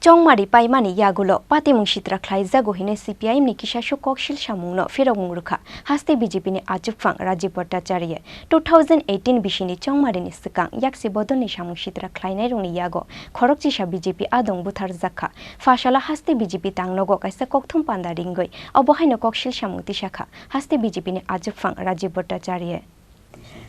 Chongmari paimani yagulo patimung shitra khlai jagohine CPIM ni kishasu kokshil samungno firongmurkha haste BJP ni ajupfang Rajiv Bhattacharya 2018 bishini Chongmari ni sikang yaksi bodoni samung shitra khlainai rongni yago khorokchisa BJP adong buthar jakha fashala haste BJP tangnogo kaisa kokthum panda ringoi obohaino kokshil samung tisakha haste BJP ni ajupfang Rajiv Bhattacharya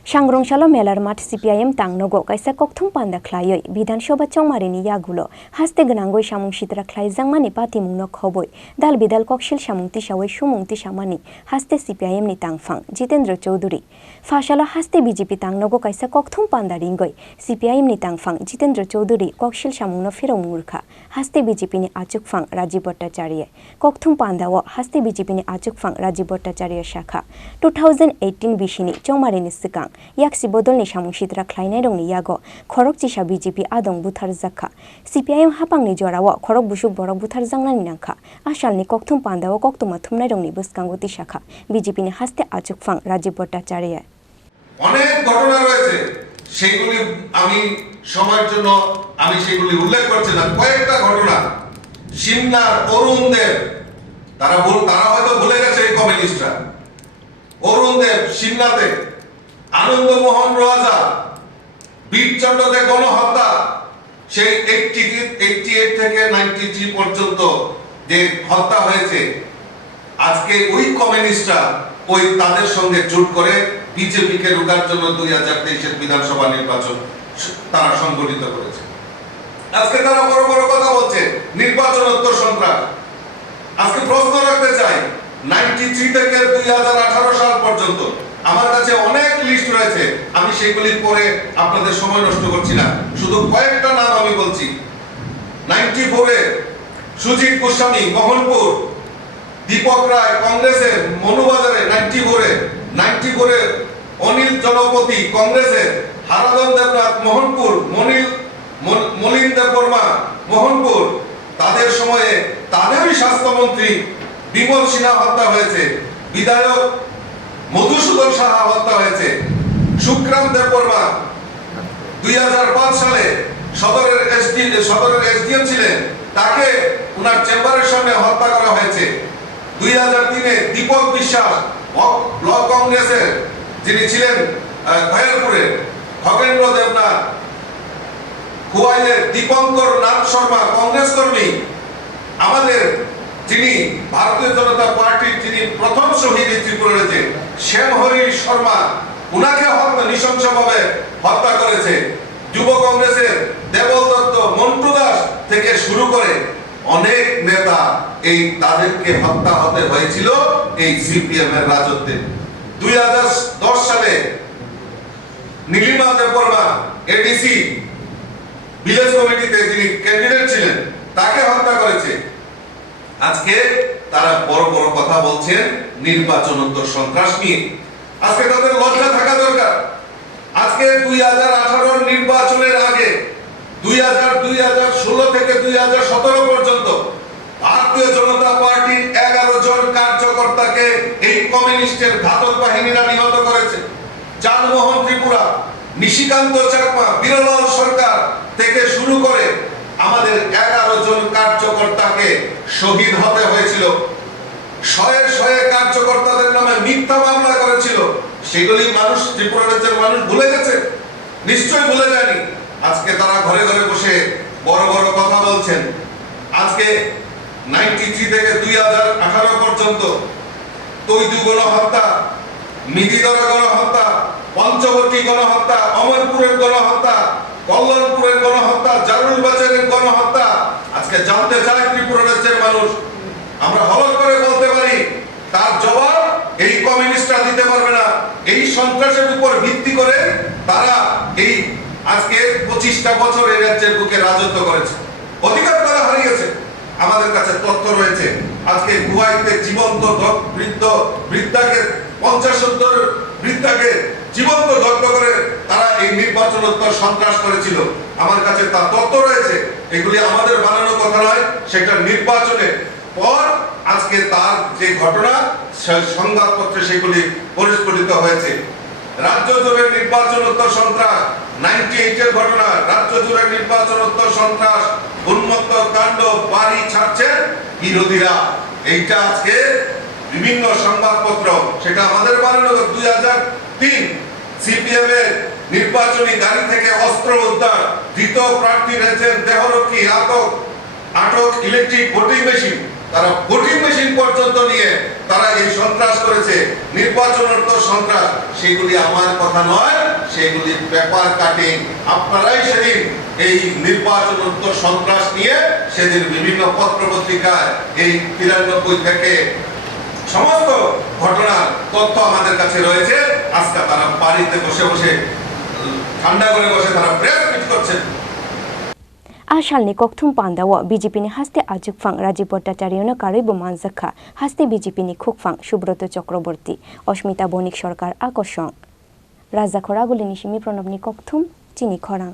Sangrongshalo melar mat CPIM tangnogo kaisa kokthum panda khlaioi Bidhansabha Chongmari ni yagulo haste gnangoi samung shitra khlai jangmani patimungno khoboi dal bidal kokshil samung tisawai sumung tisamani haste CPIM ni tangfang Jitendra Chaudhary fashala haste BJP tangnogo kaisa kokthum panda ringoi CPIM ni tangfang Jitendra Chaudhary kokshil samungno firongmurkha haste BJP ni ajukfang Rajiv Bhattacharya kokthum panda o haste BJP ni ajukfang Rajiv Bhattacharya shakha 2018 bishini Chongmari ni sikang yaksi bodolni samung shitra khlainai rongni yago khorokchisa BJP adong buthar jakha CPIM hapangni jorao khorok busuk borok buthar jangnani nangkha asalni kokthum pandao koktuma thumnai rongni buskango tisakha BJP ni haste ajukfang Rajiv Bhattacharya অনেক ঘটনা রয়েছে সেগুলি আমি সময়ের জন্য সেগুলি উল্লেখ করছি না কয়েকটা ঘটনা সিমনার অরুণ দেব তারা হয়তো ভুলে গেছে এই কমিউনিস্টরা অরুণ দেব সিমনাতে আনন্দমোহন রাজা বীরচন্দ্র দে গণহত্যা সেই 88 থেকে 93 পর্যন্ত যে হত্যা হয়েছে আজকে ওই কমিউনিস্টরা ওই তাদের সঙ্গে জোট করে বিজেপি কে রোকার জন্য 2023 এর বিধানসভা নির্বাচন তারা সংগঠিত করেছে আজকে তারা বড় বড় কথা বলছে নির্বাচনোত্তর সন্ত্রাস আজকে প্রশ্ন রাখতে চাই 93 থেকে 2018 সাল পর্যন্ত আমার কাছে অনেক লিস্ট রয়েছে আমি সেগুলি পড়ে আপনাদের সময় নষ্ট করছি না শুধু কয়েকটা নাম আমি বলছি 94 এ সুজিত গোস্বামী মোহনপুর দীপক রায় কংগ্রেসের মনুবাজারে 94 এ অনিল জনপতি কংগ্রেসের হারাধন দেবনাথ মোহনপুর মলিন দেববর্মা মোহনপুর তাদের সময়ে তাদেরই স্বাস্থ্যমন্ত্রী বিমল সিনহা হত্যা হয়েছে বিধায়ক মধুসূদন সাহা হত্যা হয়েছে সুক্রাম দেববর্মা 2005 সালে সদরের এসডিএম ছিলেন তাকে ওনার চেম্বারের সামনে হত্যা করা হয়েছে 2003 এ দীপক বিশ্বাস ব্লক কংগ্রেসের যিনি ছিলেন খয়েরপুরে খগেন্দ্র দেবনাথ খুয়াইলের দীপঙ্কর নাথ শর্মা কংগ্রেস কর্মী আমাদের যিনি ভারতীয় জনতা পার্টির যিনি প্রথম শহীদ ত্রিপুরাতে শ্যামহরি শর্মা উনাকে নৃশংসভাবে হত্যা করেছে যুব কংগ্রেসের দেবল দত্ত মন্টু দাস থেকে শুরু করে অনেক নেতা এই তাদেরকে হত্যা হতে হয়েছিল এই সিপিএম এর রাজত্বে 2010 সালে নীলিমা দেববর্মা এডিসি ভিলেজ কমিটিতে যিনি ক্যান্ডিডেট ছিলেন তাকে হত্যা করেছে আজকে তারা বড় বড় কথা বলছেন নির্বাচনোত্তর সন্ত্রাস নিয়ে আজকে তাদের লজ্জা থাকা দরকার আজকে 2018 নির্বাচনের আগে 2016 থেকে 2017 পর্যন্ত ভারতীয় জনতা পার্টির 11 জন কার্যকর্তাকে এই কমিউনিস্টের ঘাতক বাহিনীরা নিহত করেছে চাঁদমোহন ত্রিপুরা নিশিকান্ত চাকমা বীরলাল সরকার থেকে শুরু করে আমাদের 11 জন কার্যকর্তাকে শহীদ হতে হয়েছিল শয়ে কার্যকর্তাদের নামে মিথ্যা মামলা করেছিল সেগুলি মানুষ ত্রিপুরা রাজ্যের মানুষ ভুলে গেছে নিশ্চয়ই ভুলে যায়নি আজকে তারা ঘরে ঘরে বসে বড় বড় কথা বলছেন আজকে 93 থেকে 2018 পর্যন্ত তৈদু গণহত্যা মিদিদরা গণহত্যা পঞ্চবটী গণহত্যা অমরপুরের গণহত্যা কল্যাণপুরের গণহত্যা জারুল বাজারের গণহত্যা আজকে জানতে চায় ত্রিপুরা রাজ্যের মানুষ আমরা হলফ করে বলতে পারি তার জবাব এই কমিউনিস্টরা দিতে পারবে না এই সন্ত্রাসের উপর ভিত্তি করে তারা এই আজকে 25টা বছর এই রাজ্যের বুকে রাজত্ব করেছে অধিকার তারা হারিয়েছে আমাদের কাছে তথ্য রয়েছে আজকে গুয়াইতে জীবন্ত বৃদ্ধাকে 50-70 বৃদ্ধাকে জীবন্ত দগ্ধ করে তারা এই নির্বাচনোত্তর সন্ত্রাস করেছিল আমার কাছে তার তথ্য রয়েছে এগুলি আমাদের বানানো কথা নয় সেটা নির্বাচনের পর আজকে তার যে ঘটনা সংবাদপত্রে সেগুলি পরিস্ফুটিত হয়েছে রাজ্য জুড়ে নির্বাচনোত্তর সন্ত্রাস 98 এর ঘটনা, রাজ্য জুড়ে নির্বাচনোত্তর সন্ত্রাস, উন্মত্ত কাণ্ড, বাড়ি ছাড়ছে বিরোধীরা। এইটা আজকে বিভিন্ন সংবাদপত্র, সেটা আমাদের বানানো 2003 সিপিএম এর নির্বাচনী গাড়ি থেকে অস্ত্র উদ্ধার, ধৃত প্রার্থী হয়েছেন দেহরক্ষী, আটক ইলেকট্রিক ভোটিং মেশিন। তারা ভোটিং মেশিন পর্যন্ত নিয়ে তারা এই সন্ত্রাস করেছে, নির্বাচনোত্তর সন্ত্রাস। সেগুলি আমার কথা নয়, সেগুলি পেপার কাটিং। আপনারাই সেদিন এই নির্বাচনোত্তর সন্ত্রাস নিয়ে সেদিন বিভিন্ন পত্র পত্রিকায় এই 93 থেকে সমস্ত ঘটনার তথ্য আমাদের কাছে রয়েছে। আজকে তারা বাড়িতে বসে বসে ঠান্ডা করে বসে তারা প্রেস মিট করছেন। आशालनि कक्थुम पान्दाव बीजेपीनि हास्ते आजुकफां राजीव भट्टाचार्यनो कारिबो मानजाखा हास्ते बीजेपीनि खुकफां सुब्रत चक्रवर्ती अस्मिता बणिक सरकार आकर्षण राजा खरागुलिनि सिमी प्रणबनि कक्थुम चिनी खरां।